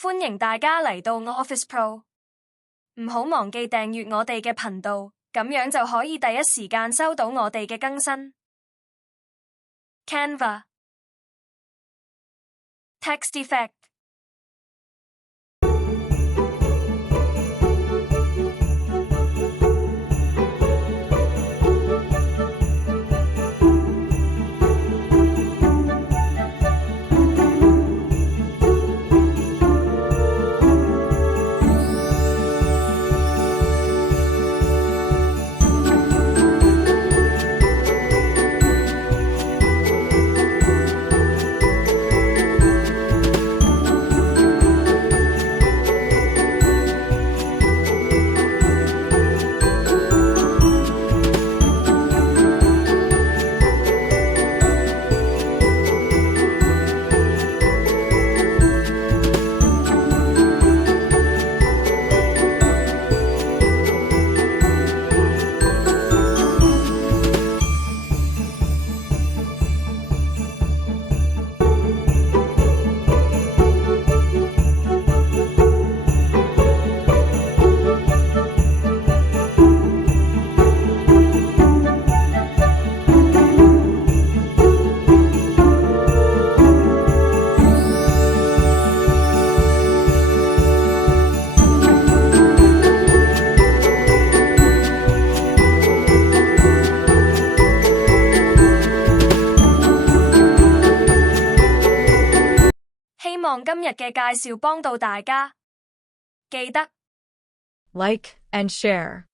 歡迎大家嚟到 Office Pro， 唔好忘記訂閱我哋嘅頻道，咁樣就可以第一時間收到我哋嘅更新。Canva Text Effect。希望今日嘅介紹幫到大家，記得 like and share。